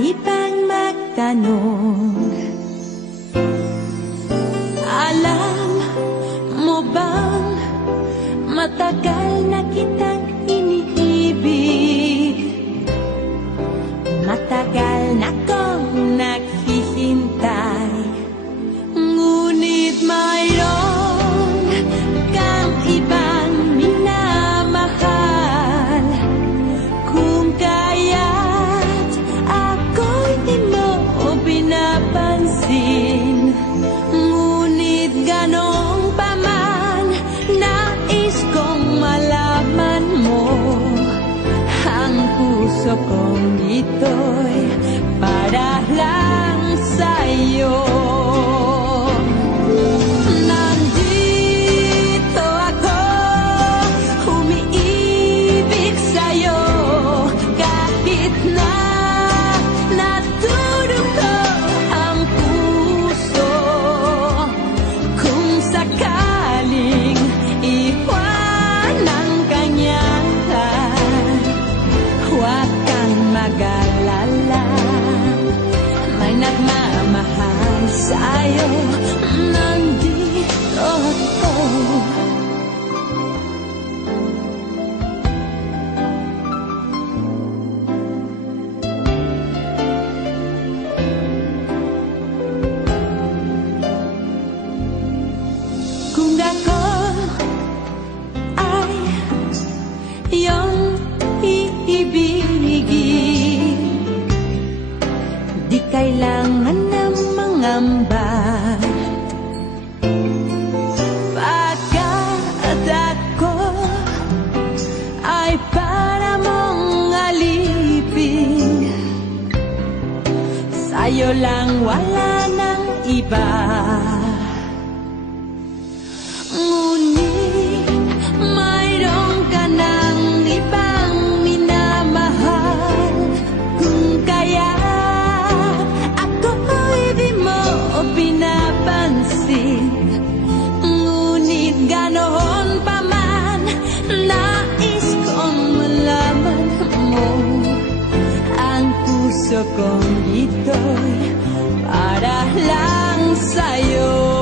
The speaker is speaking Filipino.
maaari bang magtanong? Alam mo bang matagal na kitang iniibig? Matagal na kong naghihintay, ngunit mayroon kang ibang minamahal. Kung kaya't ako'y di mo pinapansin, ngunit ganong pa man, nais kong malaman mo, ang puso kong ito'y para lang sa'yo. Nandito ako, umiibig sa'yo, kahit na natudugo ang puso. Kung sakaling iwan ang kanyahan, huwag kang mag-alala, may nagmamahal sa'yo. Nandito ako. Kung ako ay iyong iibigin, di kailangan ng mangamba, pagkat ako ay para mong alipin. Sa'yo lang, wala nang iba. Ngunit mayroon ka ng ibang minamahal. Kung kaya ako'y di mo pinapansin, ngunit ganoon pa man, nais kong malaman mo, ang puso kong ito'y para lang sa'yo.